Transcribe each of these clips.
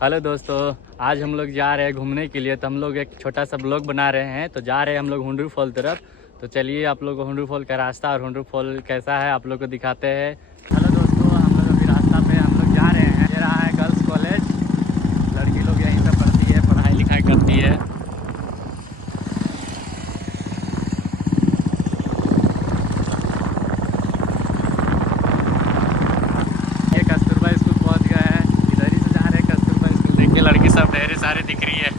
Hello दोस्तों, आज हम लोग जा रहे हैं घूमने के लिए। तो हम लोग एक छोटा सा ब्लॉग बना रहे हैं। तो जा रहे हैं हम लोग हुंडरू फॉल तरफ। तो चलिए आप लोग को हुंडरू फॉल का रास्ता और हुंडरू फॉल कैसा है आप लोग को दिखाते हैं। हेलो दोस्तों, हम लोग अभी रास्ता पे हम लोग जा रहे हैं। ये रहा है गर्ल्स कॉलेज। लड़की लोग यहीं पर पढ़ती है, पढ़ाई लिखाई करती है। ये कस्तूरबा स्कूल पहुँच गया है। इधर ही से जा रहे हैं कस्तूरबा स्कूल। देखिए लड़की सब ढेर सारे दिख रही है।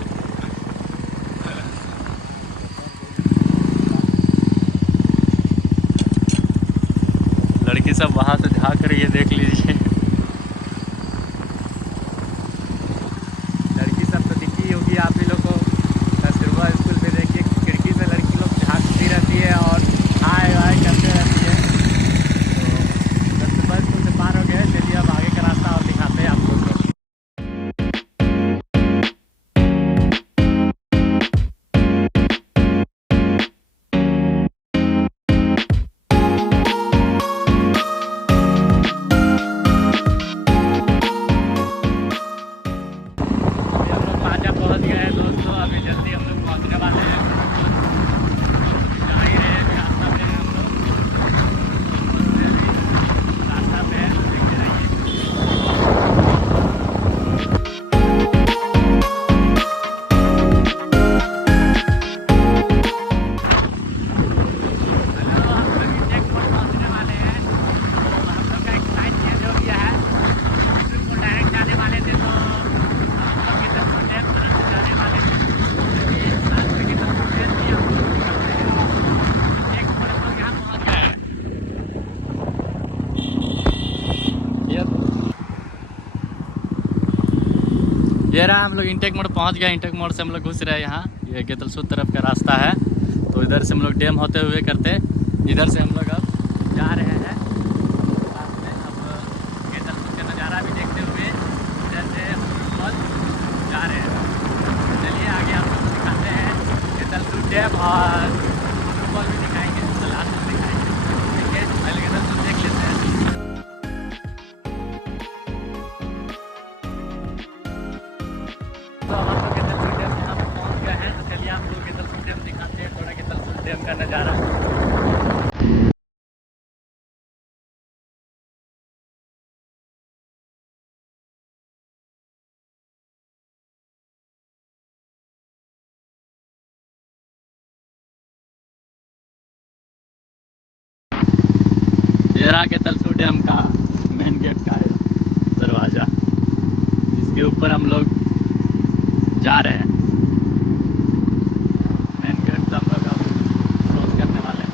लड़की सब वहाँ से झाँक रही है, देख लीजिए। लड़की सब तो दिखी होगी आप ही लोग को। कस्तूरबा स्कूल में देखिए खिड़की से लड़की लोग झाँकती रहती है और हाय हाय करते रहती है। तो कस्तूरबा स्कूल से पार हो गए। चलिए अब आगे का रास्ता और दिखाते हैं आप लोग को। अभी हम लोग पाजा पहुँच गए हैं दोस्तों। अभी जल्दी हम लोग पहुँचने वाले हैं। जा ही रहे हैं, रास्ता पे हैं हम लोग। रास्ता पे हैं, देखते रहिए। हेलो, हम लोग इंटेक मोड़ पहुँचने वाले हैं। तो हम लोग का एक फ्लाइट चेंज हो गया है। हम को डायरेक्ट जाने वाले थे, तो हम लोग कीर्तनपुर डैम तुरंत जाने वाले थे। चलिए आज से कीर्तनपुर डैम भी हम लोग निकल रहे हैं। एक मोड़ हम लोग यहाँ पहुँच गए हैं। ये रहा, हम लोग इंटेक मोड़ पहुँच गए। इंटेक मोड़ से हम लोग घुस रहे हैं यहाँ। ये गेतलसूद तरफ का रास्ता है। तो इधर से हम लोग डैम होते हुए करते, इधर से हम लोग अब जा रहे हैं। साथ में अब गेतलसूद का नज़ारा भी देखते हुए इधर से हम लोग जा रहे हैं। चलिए आगे आप लोग दिखाते हैं गेतलसूद डैम और फुटबॉल भी दिखाएंगे। तो लास्ट में दिखाएंगे। ठीक है, पहले गेतलसूद देख लेते हैं। तो हम लोग गेतलसूद डैम यहाँ पे पहुँच गए हैं। तो चलिए आप लोग गेतलसूद डैम दिखाते हैं, थोड़ा गेतलसूद डैम का नज़ारा। ये रहा गेतलसूद डैम का मेन गेट का दरवाज़ा, जिसके ऊपर हम लोग जा रहे हैं। मेन गेट से हम लोग अब क्रॉस करने वाले हैं।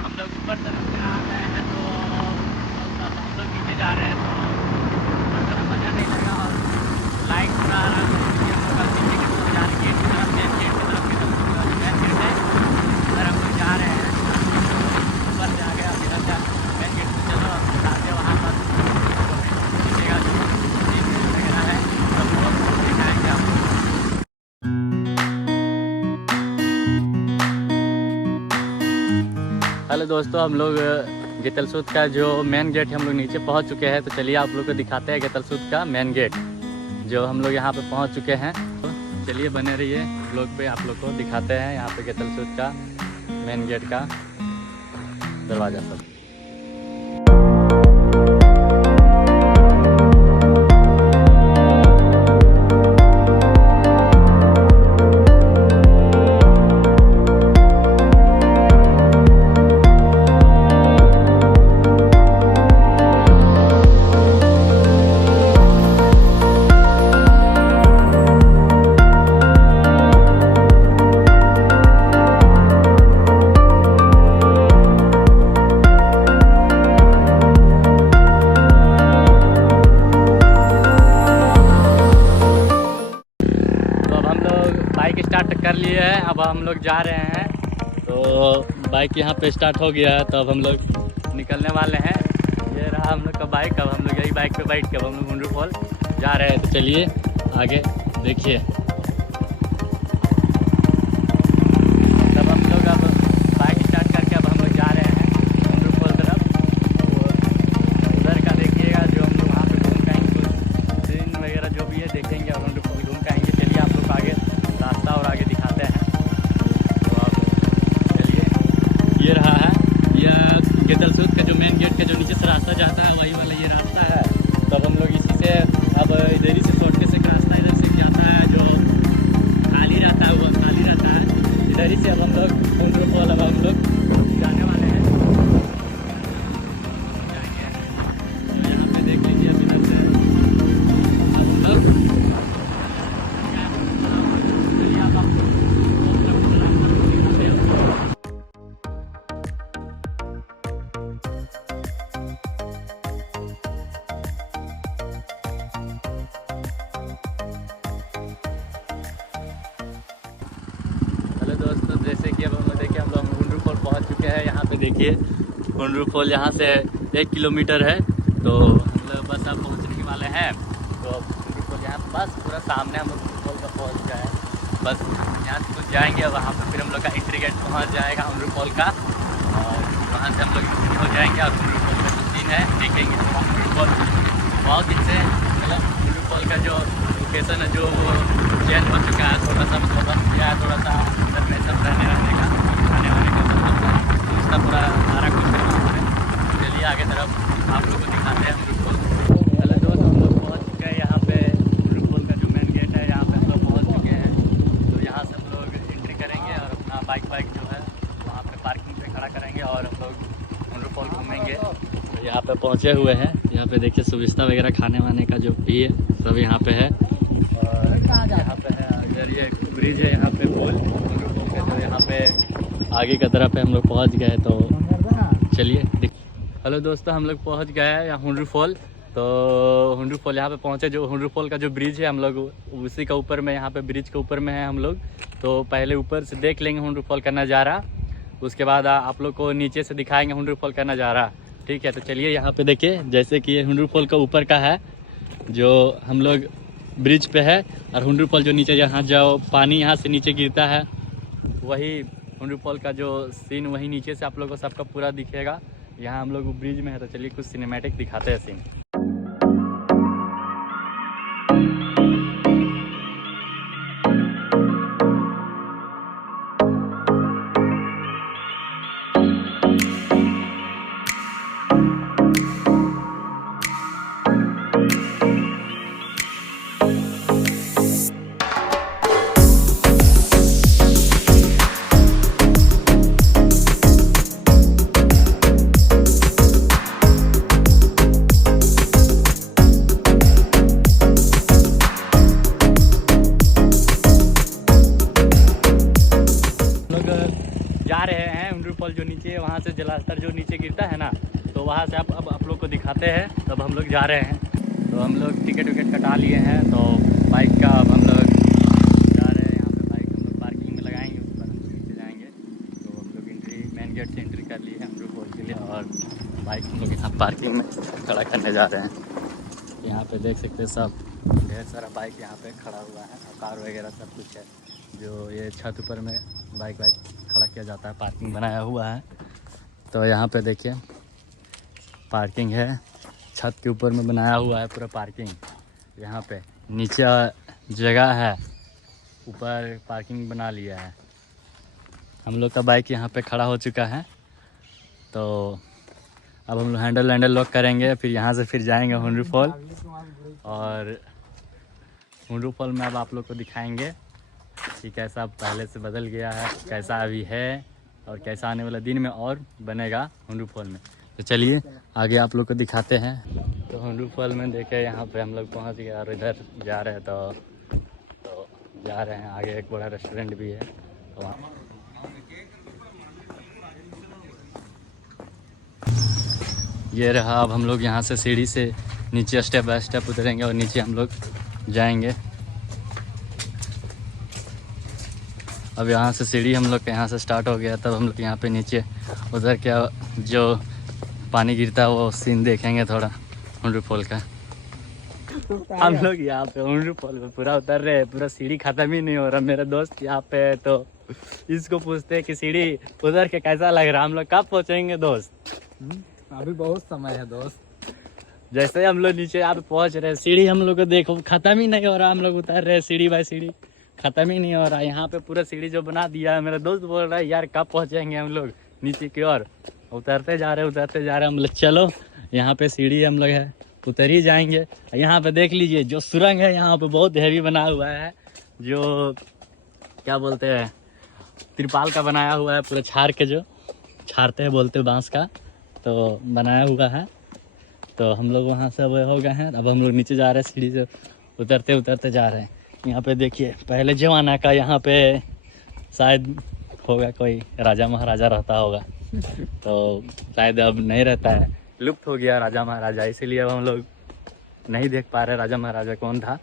हम लोग ऊपर तरफ से आ गए हैं। तो अब हम लोग नीचे जा रहे हैं। तो ऊपर तरफ मज़ा नहीं लगा और लाइट थोड़ा आ रहा है। तो हम लोग अब नीचे की तरफ जा रहे हैं। गेट की तरफ से गेट की तरफ की तरफ मेन गेट है, उधर हम लोग जा रहे हैं। ऊपर से आ गए, अब इधर से मेन गेट से चलो आते वहाँ पर नीचे का जो सीन वगैरह है सब वो दिखाएंगे आपको। हेलो दोस्तों, हम लोग गेतलसूद का जो मेन गेट है हम लोग नीचे पहुंच चुके हैं। तो चलिए आप लोग को दिखाते हैं गेतलसूद का मेन गेट, जो हम लोग यहाँ पे पहुंच चुके हैं। तो चलिए बने रहिए ब्लॉग पे, आप लोग को दिखाते हैं यहाँ पे गेतलसूद का मेन गेट का दरवाज़ा सब। बाइक स्टार्ट कर लिए हैं, अब हम लोग जा रहे हैं। तो बाइक यहाँ पे स्टार्ट हो गया है, तो अब हम लोग निकलने वाले हैं। ये रहा हम लोग का बाइक। अब हम लोग यही बाइक पे बैठ के अब हम लोग हुंडरू फॉल जा रहे हैं। तो चलिए आगे देखिए। तब हम लोग अब बाइक स्टार्ट करके अब हम लोग जा रहे हैं हुंडरू फॉल तरफ। तो उधर का देखिएगा, जो हम लोग वहाँ पे घूम के आएंगे, कुछ सीन वगैरह जो भी है देखेंगे और हुंडरू फॉल घूम के आएंगे। चलिए आप लोग आगे रास्ता और आगे दिखाते हैं। तो अब चलिए, ये रहा है यह गेतलसूद का जो मेन गेट का जो नीचे से रास्ता जाता है, वही वाला ये रास्ता है। तब हम लोग इसी से अब इधर ही से शॉर्टकट से रास्ता इधर से जाता है, जो खाली रहता है वो खाली रहता है। इधर ही से अब हम लोग हुंडरू फॉल अब हम लोग जाने वाले हैं। यहाँ पे देख लीजिए इधर से अब हम लोग दोस्तों, जैसे कि अब हम देखिए हम लोग हुंडरू फॉल पहुंच चुके हैं। यहाँ पे देखिए हुंडरू फॉल यहाँ से 1 किलोमीटर है। तो हम लोग बस अब पहुँचने वाले हैं। तो हुंडरू फॉल यहाँ बस पूरा सामने हम लोग हुंडरू फॉल का पहुँच गए हैं। बस यहाँ से कुछ जाएंगे, वहाँ पे फिर हम लोग का एंट्री गेट पहुँच जाएगा हुंडरू फॉल का, और वहाँ से हम लोग हो जाएंगे और हुंडरू फॉल का जो सीन है देखेंगे। हुंडरू फॉल बहुत दिन से मतलब हुंडरू फॉल का जो लोकेशन है जो वो चेंज हो चुका है, थोड़ा सा मतलब बन गया है, थोड़ा सा अंदर में सब रहने का खाने वाने का सब उसका पूरा सारा कुछ है। चलिए आगे तरफ आप लोगों को दिखाते हैं हुंडरू फॉल। हेलो दोस्त, हम लोग पहुँच चुके हैं यहाँ पे हुंडरू फॉल का जो मेन गेट है, यहाँ पे हम लोग पहुँच चुके हैं। तो यहाँ से हम लोग एंट्री करेंगे और अपना बाइक जो है वहाँ पे पार्किंग पे खड़ा करेंगे और हम लोग हुंडरू फॉल घूमेंगे। तो यहाँ पे पहुँचे हुए हैं। यहाँ पे देखिए सुविधा वगैरह खाने वाने का जो भी है सब यहाँ पे है। और यहाँ पे है इधर ये ब्रिज है, यहाँ पे पुल हुंडरू फॉल का जो यहाँ पे आगे की तरफ है। हम लोग पहुँच गए, तो चलिए। हेलो दोस्तों, हम लोग पहुँच गए हैं यहाँ हुंडरू फॉल। तो हुंडरू फॉल यहाँ पे पहुँचे, जो हुंडरू फॉल का जो ब्रिज है हम लोग उसी का ऊपर में, यहाँ पे ब्रिज के ऊपर में है हम लोग। तो पहले ऊपर से देख लेंगे हुंडरू फॉल का नज़ारा, उसके बाद आप लोग को नीचे से दिखाएंगे हुंडरू फॉल का नज़ारा। ठीक है, तो चलिए यहाँ पे देखिए, जैसे कि ये हुंडरू फॉल का ऊपर का है जो हम लोग ब्रिज पे है, और हुंडरू फॉल जो नीचे यहाँ जो पानी यहाँ से नीचे गिरता है वही हुंडरू फॉल का जो सीन वही नीचे से आप लोगों को सबका पूरा दिखेगा। यहाँ हम लोग ब्रिज में है, तो चलिए कुछ सिनेमैटिक दिखाते हैं सीन। जा रहे हैं हुंडरू फॉल जो नीचे वहाँ से जलस्तर जो नीचे गिरता है ना, तो वहाँ से अब आप लोग को दिखाते हैं। तब हम लोग जा रहे हैं। तो हम लोग टिकट विकेट कटा लिए हैं, तो बाइक का अब हम लोग जा रहे हैं। यहाँ पे बाइक हम लोग पार्किंग में लगाएंगे, उसके बाद हम लोग नीचे जाएंगे। तो हम लोग एंट्री मेन गेट से एंट्री कर लिए हैं हुंडरू फॉल के लिए, और बाइक हम लोग यहाँ पार्किंग में खड़ा करने जा रहे हैं। यहाँ पे देख सकते हैं सब ढेर सारा बाइक यहाँ पे खड़ा हुआ है, और कार वगैरह सब कुछ है। जो ये छत ऊपर में बाइक खड़ा किया जाता है, पार्किंग बनाया हुआ है। तो यहाँ पे देखिए पार्किंग है, छत के ऊपर में बनाया हुआ है पूरा पार्किंग। यहाँ पे नीचे जगह है, ऊपर पार्किंग बना लिया है। हम लोग का बाइक यहाँ पे खड़ा हो चुका है। तो अब हम लोग हैंडल लॉक करेंगे, फिर यहाँ से फिर जाएंगे हुंडरू फॉल, और हुंडरू फॉल में अब आप लोग को दिखाएंगे कि कैसा पहले से बदल गया है, कैसा अभी है, और कैसा आने वाला दिन में और बनेगा हुंडरू फॉल में। तो चलिए आगे आप लोग को दिखाते हैं। तो हुंडरू फॉल में देखे यहाँ पे हम लोग पहुँच गए, और इधर जा रहे हैं। तो जा रहे हैं आगे, एक बड़ा रेस्टोरेंट भी है। तो वहाँ ये रहा। अब हम लोग यहाँ से सीढ़ी से नीचे स्टेप बाय स्टेप उतरेंगे और नीचे हम लोग जाएंगे। अब यहाँ से सीढ़ी हम लोग के यहाँ से स्टार्ट हो गया, तब हम लोग यहाँ पे नीचे उधर क्या जो पानी गिरता है वो सीन देखेंगे थोड़ा हुंडरू फॉल का। हम लोग यहाँ पे हुंडरू फॉल पे पूरा उतर रहे हैं, पूरा सीढ़ी खत्म ही नहीं हो रहा। मेरा दोस्त यहाँ पे है तो इसको पूछते हैं कि सीढ़ी उधर के कैसा लग रहा है, हम लोग कब पहुँचेंगे दोस्त? अभी बहुत समय है दोस्त। जैसे हम लोग नीचे यहाँ पे पहुँच रहे हैं, सीढ़ी हम लोग को देखो खत्म ही नहीं हो रहा। हम लोग उतर रहे हैं सीढ़ी बाय सीढ़ी, खत्म ही नहीं हो रहा। यहाँ पे पूरा सीढ़ी जो बना दिया है, मेरा दोस्त बोल रहा है यार कब पहुँचेंगे हम लोग नीचे की ओर। उतरते जा रहे हम लोग। चलो यहाँ पे सीढ़ी हम लोग है, उतर ही जाएंगे। यहाँ पे देख लीजिए जो सुरंग है यहाँ पे बहुत हैवी बना हुआ है, जो क्या बोलते हैं तिरपाल का बनाया हुआ है, पूरा छार के जो छारते हैं बोलते हैं बांस का, तो बनाया हुआ है। तो हम लोग वहाँ से हो गए हैं, अब हम लोग नीचे जा रहे हैं सीढ़ी से उतरते उतरते जा रहे हैं। यहाँ पे देखिए पहले जमाना का यहाँ पे शायद होगा कोई राजा महाराजा रहता होगा, तो शायद अब नहीं रहता है, लुप्त हो गया राजा महाराजा, इसीलिए अब हम लोग नहीं देख पा रहे राजा महाराजा कौन था।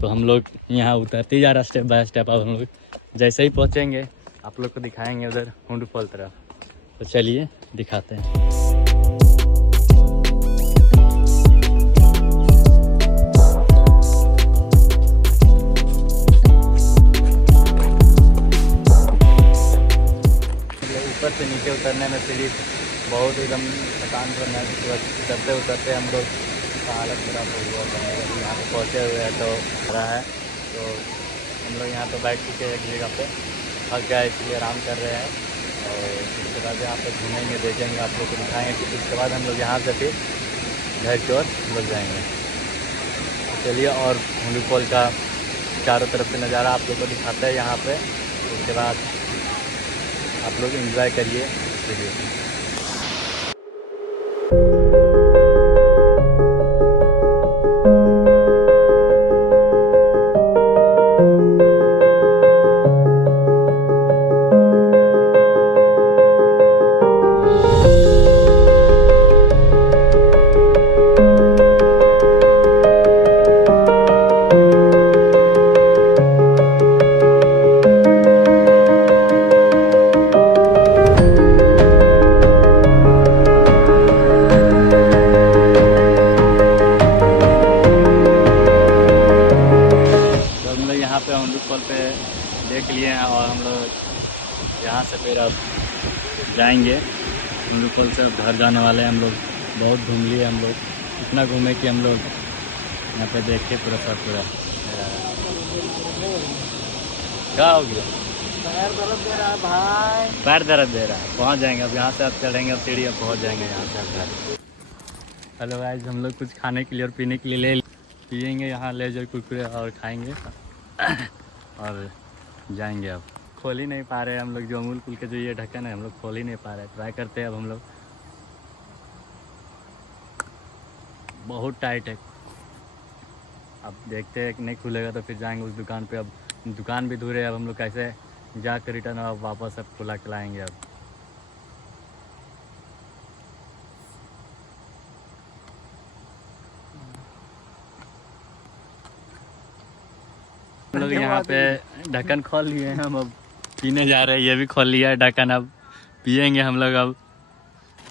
तो हम लोग यहाँ उतरते जा रहा स्टेप बाय स्टेप। अब हम लोग जैसे ही पहुँचेंगे आप लोग को दिखाएंगे उधर हुंडरू फॉल तरफ। तो चलिए दिखाते हैं। ऊपर से नीचे उतरने में सीढ़ी बहुत एकदम थकान करना है, उतरते उतरते हम लोग का हालत खराब हो गया। यहाँ पे पहुँचे हुए हैं तो रहा है, तो हम लोग यहाँ पे बैठ चुके हैं एक जगह पे, थक गया इसलिए आराम कर रहे हैं। और उसके बाद यहाँ पे घूमेंगे, देखेंगे, आप लोग को दिखाएंगे। फिर उसके बाद हम लोग यहाँ से फिर घर की ओर लग जाएंगे। चलिए और हुंडरू फॉल का चारों तरफ से नज़ारा आप लोग को दिखाते हैं यहाँ पे। उसके बाद आप लोग एंजॉय करिए वीडियो। देख लिए हैं और हम लोग यहाँ से फिर अब जाएंगे हुंडरू फॉल से। घर जाने वाले हैं हम लोग। बहुत घूम लिए हम लोग, इतना घूमे कि हम लोग यहाँ पे देख के पूरा सब पूरा क्या हो गया, पैर दर्द दे रहा है भाई, पैर दर्द दे रहा है। पहुँच जाएंगे अब, यहाँ से अब चढ़ेंगे, अब सीढ़ी अब पहुँच जाएंगे यहाँ से अब घर। हेलो गाइस, हम लोग कुछ खाने के लिए और पीने के लिए पियेंगे यहाँ लेजर कुरकुरे और खाएंगे और जाएंगे। अब खोल ही नहीं पा रहे हम लोग, जो अमूल कूल के जो ये ढक्कन है हम लोग खोल ही नहीं पा रहे। ट्राई करते हैं अब हम लोग, बहुत टाइट है। अब देखते हैं कि नहीं खुलेगा तो फिर जाएंगे उस दुकान पे। अब दुकान भी दूर है, अब हम लोग कैसे जाकर रिटर्न अब वापस अब खुला के लाएंगे। अब हम लोग यहाँ पे ढक्कन खोल लिए हैं, हम अब पीने जा रहे हैं। ये भी खोल लिया है ढक्कन, अब पियेंगे हम लोग। अब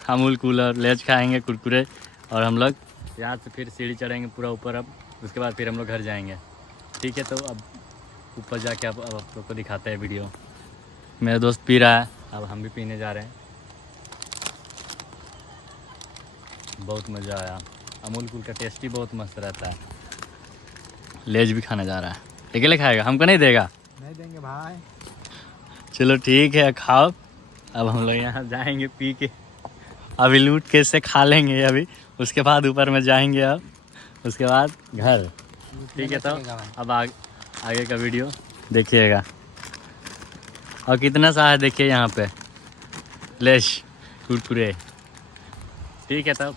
अमूल कूल और लेज खाएंगे कुरकुरे, और हम लोग यहाँ से फिर सीढ़ी चढ़ेंगे पूरा ऊपर। अब उसके बाद फिर हम लोग घर जाएंगे। ठीक है, तो अब ऊपर जाके अब आप लोग को दिखाते हैं वीडियो। मेरा दोस्त पी रहा है, अब हम भी पीने जा रहे हैं। बहुत मज़ा आया, अमूल कूल का टेस्ट ही बहुत मस्त रहता है। लेज भी खाने जा रहा है, अकेले खाएगा, हमको नहीं देगा? नहीं देंगे भाई। चलो ठीक है, खाओ। अब हम लोग यहाँ जाएंगे पी के, अभी लूट के से खा लेंगे अभी, उसके बाद ऊपर में जाएंगे। अब उसके बाद घर। ठीक है, तो अब आगे का वीडियो देखिएगा। और कितना सा है देखिए यहाँ पे लेश कुरकुरे। ठीक है, तब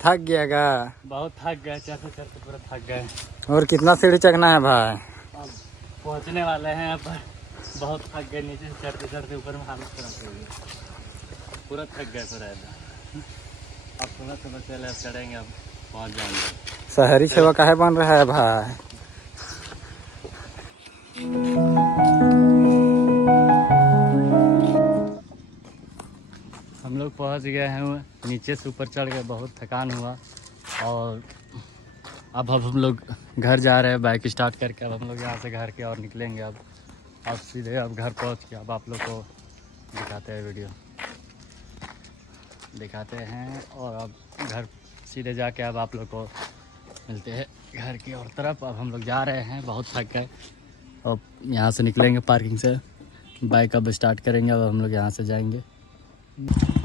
थक गया गा। बहुत थक गए, चढ़ते चढ़ते पूरा थक गए। और कितना सीढ़ी चढ़ना है भाई? अब पहुंचने वाले हैं, अब बहुत थक गए, नीचे से चढ़ते चढ़ते ऊपर में हालत खराब हो गई, पूरा थक गए पूरा एकदम। अब सुबह सुबह चले, अब चढ़ेंगे, अब पहुंच जाएंगे। शहरी सेवा काहे बन रहा है भाई? हम लोग पहुंच गए हैं, नीचे से ऊपर चढ़ गए, बहुत थकान हुआ। और अब हम लोग घर जा रहे हैं, बाइक स्टार्ट करके। अब हम लोग यहाँ से घर के और निकलेंगे। अब सीधे अब घर पहुँच के अब आप लोग को दिखाते हैं, वीडियो दिखाते हैं। और अब घर सीधे जाके अब आप लोग को मिलते हैं घर की और तरफ। अब हम लोग जा रहे हैं, बहुत थक गए। अब यहाँ से निकलेंगे पार्किंग से, बाइक अब स्टार्ट करेंगे। अब हम लोग यहाँ से जाएंगे।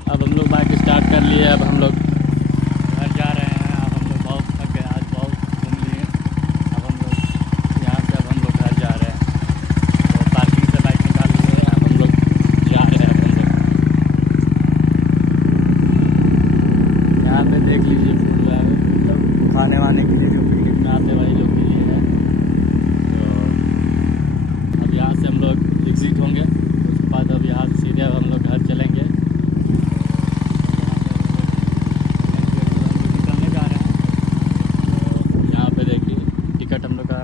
अब हम लोग बाइक स्टार्ट कर लिए, अब हम लोग घर जा रहे हैं। अब हम लोग बहुत थक गए, आज बहुत घूम लिए। अब हम लोग यहाँ से अब हम लोग घर जा रहे हैं, तो पार्किंग से बाइक निकाल लिए। अब हम लोग जा रहे हैं। अब हम लोग यहाँ पे देख लीजिए, फूल है मतलब खाने वाने के लिए, जो पिकनिक में आते वही लोग के लिए है। तो अब यहाँ से हम लोग एग्जिट होंगे, उसके बाद अब यहाँ से सीधे अब हम लोग घर चलेंगे। टिकट हम लोग का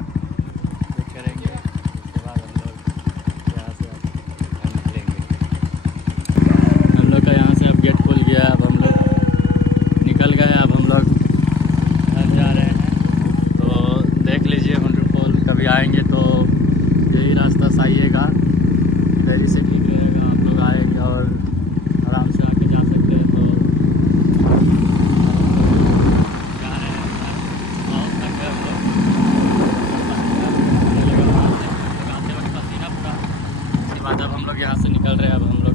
चेक करेंगे, उसके बाद हम लोग यहाँ से अब निकलेंगे। हम लोग का यहाँ से अब गेट खुल गया, अब हम लोग निकल गए। अब हम लोग घर जा रहे हैं। तो देख लीजिए, वंडरफॉल कभी आएंगे तो यही रास्ता से आइएगा, इधर ही से ठीक रहेगा। आप लोग आएंगे और आराम से आके जा सकते हैं। तो जा रहे हैं, बहुत थक गए हम लोग। उसके बाद अब हम लोग यहाँ से निकल रहे हैं। अब हम लोग